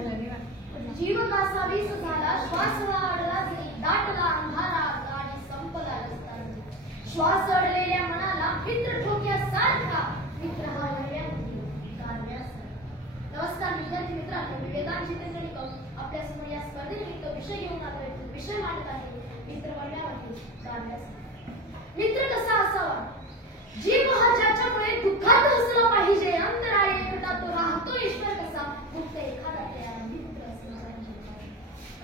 जीव कसा वीस झाला, श्वास अडला दाटला अंधारा आणि संपला रस्ता. श्वास अडलेल्या मनाला मित्र ठोक्यासारखा मित्र हा नमस्कार विद्यार्थी मित्रांनो, मी वेदांत जितेंद्र निकम आपल्या समोर या स्पर्धेनिमित्त विषय घेऊन आलो आहे. विषय मांडत आहे मित्र बनण्यामध्ये. मित्र कसा असावा? जीव हा ज्याच्यामुळे दुःखात हसला पाहिजे, अंतराळी एखादा तो राहतो ईश्वर कसा, मुक्त एखादा तयार मित्र असला पाहिजे.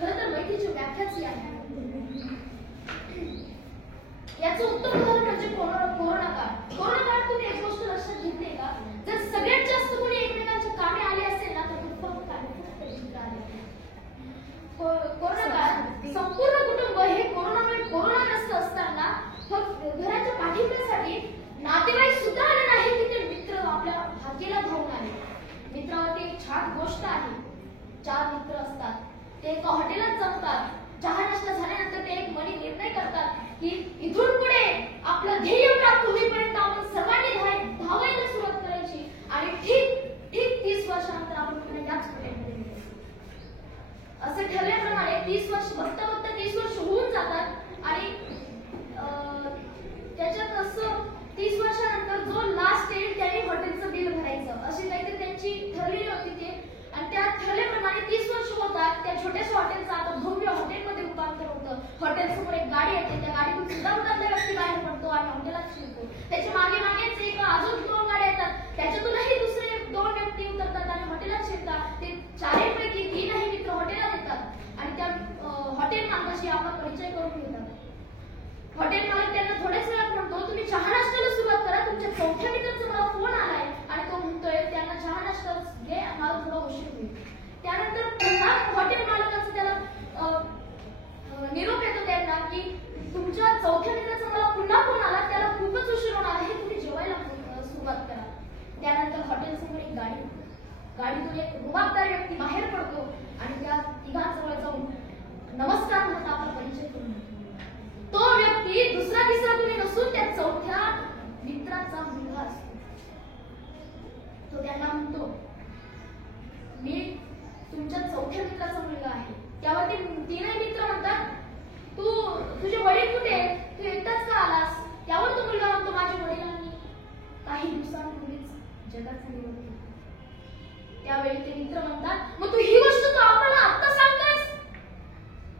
खरं तर मैत्रीची व्याख्याच ही आहे. याचं उत्तम उदाहरण म्हणजे कोरोना काळ. कोरोना काळ तुम्ही एक गोष्ट लक्षात घेतली का? जर सगळ्यात जास्त कोणी एकमेकांच्या कामे आले असेल ना तर फक्त आले. कोरोना काळात संपूर्ण कुटुंब हे कोरोनाग्रस्त असताना घराच्या पाठिंब्यासाठी नातेवाईक सुद्धा आले नाही की ते मित्र आपल्या हाकेला धावून आले. मित्रावरती एक छान गोष्ट आहे. 4 मित्र असतात, ते एका हॉटेलात जमतात. चहा नाश्ता झाल्यानंतर ते एक मनी निर्णय करतात की इथून पुढे आपलं ध्येय प्राप्त होईपर्यंत आपण सर्वांनी धावायला सुरुवात करायची आणि ठीक 30 वर्षानंतर आपण पुन्हा याच हॉटेलमध्ये भेटायचं. असं ठरल्याप्रमाणे 30 वर्ष बघता 30 वर्ष होऊन जातात आणि त्याच्यात असं 30 वर्षानंतर जो लास्ट येईल त्याने हॉटेलचं बिल भरायचं अशी काहीतरी त्यांची ठरलेली होती ते. आणि त्या ठरल्याप्रमाणे 30 वर्ष होतात. त्या छोट्याशा हॉटेलचं आता भव्य हॉटेलमध्ये रूपांतर होतं. हॉटेलसमोर एक गाडी येते, त्या गाडीतून सुद्धा उतरलेला व्यक्ती बाहेर पडतो आणि हॉटेलात शिरतो. त्याच्या मागेच एक अजून 2 गाड्या येतात, त्याच्यातूनही दुसरे 2 व्यक्ती उतरतात आणि हॉटेलात शिरतात. ते 4 पैकी 3 मित्र हॉटेलात येतात आणि त्या हॉटेल मालकाशी आपला परिचय करून घेतात. हॉटेल मालक त्यांना थोड्याच वेळात म्हणतो, तुम्ही चहा नाश्त्याला सुरुवात करा, तुमच्या 4थ्या मित्राचा मला फोन आलाय आणि तो म्हणतोय त्यांना चहा नाश्ता घे, मला थोडा उशीर होईल. त्यानंतर पुन्हा हॉटेल मालकाचा त्याला निरोप येतो त्यांना की तुमच्या 4थ्या मित्राचा मला पुन्हा फोन आला, त्याला खूपच उशीर होणार आहे, तुम्ही जेवायला सुरुवात करा. त्यानंतर हॉटेल समोर एक गाडीतून एक रुबाबदार व्यक्ती बाहेर पडतो आणि त्या तिघांजवळ जाऊन नमस्कार म्हणता आपला परिचय करून देतो. तो व्यक्ती दुसरा तिसरा कुणी नसून त्या 4थ्या मित्राचा मुलगा असतो. तो त्यांना म्हणतो, मी तुमच्या 4थ्या मित्राचा मुलगा आहे. त्यावरती 3 मित्र म्हणतात, तुझे वडील कुठे? तू एकटाच का आलास? त्यावर तो मुलगा म्हणतो, माझ्या वडिलांनी काही दिवसांपूर्वीच जगाचा निरोप घेतला. त्यावेळी ते मित्र म्हणतात, मग तू ही गोष्ट तू आम्हाला आत्ता सांगतोस?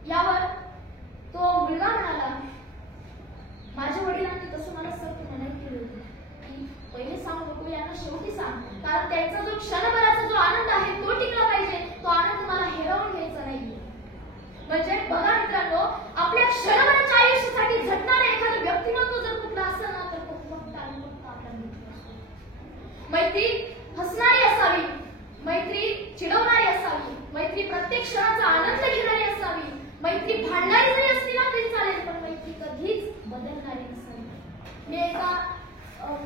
यावर तो मुलगा म्हणाला, माझ्या वडिलांनी तसं मला सक्त मनाई केली होती की पहिले सांगू नको, यांना शेवटी सांग, कारण त्यांचा जो क्षणभराचा जो आनंद आहे तो टिकला पाहिजे. तो आनंद मला हेरवून घ्यायचा नाही. म्हणजे बघा मित्रांनो, आपल्या क्षणभराच्या आयुष्यासाठी झटणारे एखादं व्यक्तिमत्व जर कुठलं असेल ना तर तो फक्त आणि फक्त आपला मित्र असतो. मैत्री हसणारी असावी, मैत्री चिडवणारी असावी, मैत्री प्रत्येक क्षणाचा आनंद घेणारी असावी, मैत्री भांडणारी जरी असली ना तरी चालेल, पण मैत्री कधीच बदलणारी नसावी. मी एका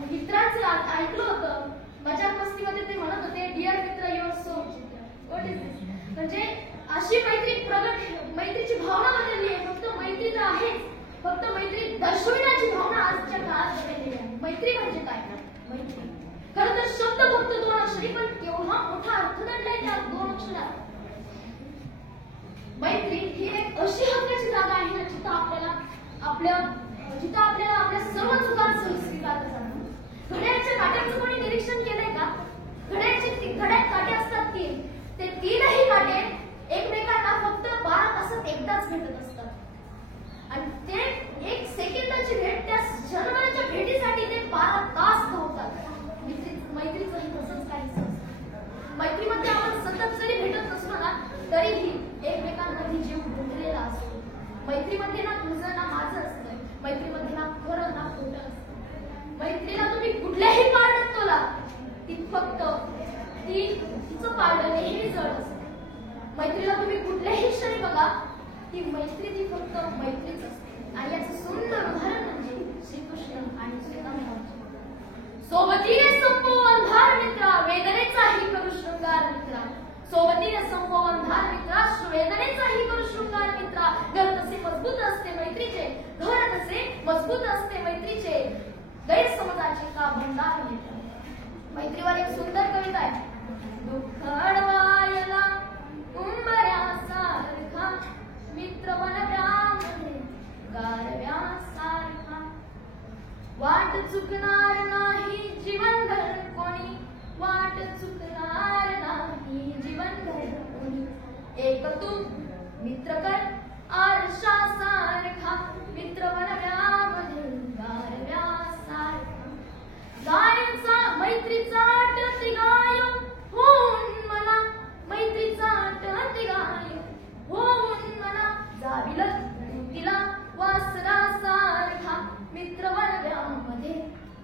मित्राचं ऐकलं होतं, मजाक मस्तीमध्ये ते म्हणत होते, डिअर मित्र युअर सो विचित्र. व्हॉट इज दिस? म्हणजे अशी मैत्रीची भावना बदलली आहे. फक्त मैत्री तर आहेच, फक्त मैत्री दर्शविण्याची भावना आजच्या काळात बदललेली आहे. मैत्री म्हणजे काय? मैत्री खरं तर शब्द फक्त 2 अक्षरी, पण केवढा मोठा अर्थ दडलाय त्या 2 अक्षरात. मैत्री ही एक अशी हक्काची जागा आहे ना जिथं आपल्याला आपल्या सर्व चुकांचं स्वीकारलं जातं. घड्याळच्या काट्याचं कोणी निरीक्षण केलंय का? घड्याळात काटे असतात 3. ते 3ही काटे एकमेकांना फक्त 12 तासात एकदाच भेटत असतात आणि ते 1 सेकंदाची भेट, त्या क्षणभराच्या भेटीसाठी ते 12 तास धावतात. मैत्रीचंही तसंच काहीच असतं. मैत्रीमध्ये आपण सतत जरी भेटत नसलो ना तरीही एकमेकांमध्ये जीव गुंतलेला असतो. मैत्रीमध्ये ना तुझं ना माझं असतं, मैत्रीमध्ये ना खरं ना खोटं असतं. मैत्रीला तुम्ही कुठल्याही पारड्यात तोला, ती फक्त तिचं पारडं नेहमी जड असतं. मैत्रीला तुम्ही कुठल्याही क्षणी बघा, ती मैत्री ती फक्त मैत्रीच असते. आणि याचं सुंदर उदाहरण म्हणजे श्रीकृष्ण आणि सुदामाचे. सोबतीने संपो अंधार मित्रा, वेदनेचाही करू शृंगार मित्रा. सोबतीने संपो अंधार मित्रा, वेदनेचाही करू शृंगार मित्रा. घर तसे मजबूत असते मैत्रीचे, घर तसे मजबूत असते मैत्रीचे. गैरसमजाचे का भंडार मित्र. मैत्रीवर एक सुंदर कविता आहे. दुःख अडवायला तू मित्र कर आरशा सारखा मित्र बनव्यामध्ये गारव्यासारखा गायांचा मैत्रीचा आटती गाय होऊन मला मैत्रीचा आटती गाय होऊन मला जाविल तिला वासरा सारखा मित्र बनव्यामध्ये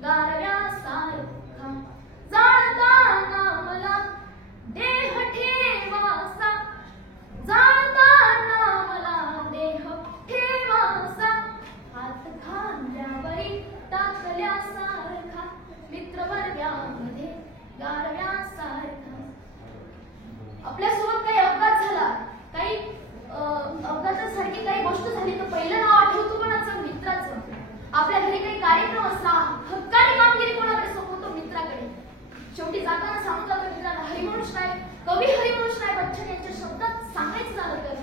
गारव्यासारखा जाणताना मला देह ठेवासा जाणताना मला देह ठेवासा हात खांद्यावरी टाकल्यासारखा मित्र बनव्यामध्ये गारव्यासारखा आपल्यासोबत काही अपघात झाला काही अपघातासारखी काही गोष्ट झाली तर पहिलं नाव आठवतो कोणाचं मित्राचं आपल्या घरी काही कार्यक्रम असला हक्काने कामगिरी कोणाकडे सोपवतो मित्राकडे शेवटी जाताना सांगून जातो मित्राला हरिवंश नाही कवी हरिवंश नाही बच्चन यांच्या शब्दात सांगायचं झालं तर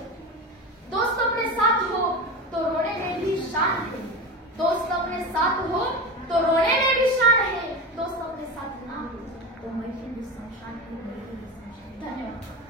दोस्त अपने साथ हो तो रोने में भी शान है दोस्त अपने साथ हो तो रोने में भी शान है दोस्त अपने साथ ना हो तो मैत्री भी शमशान है धन्यवाद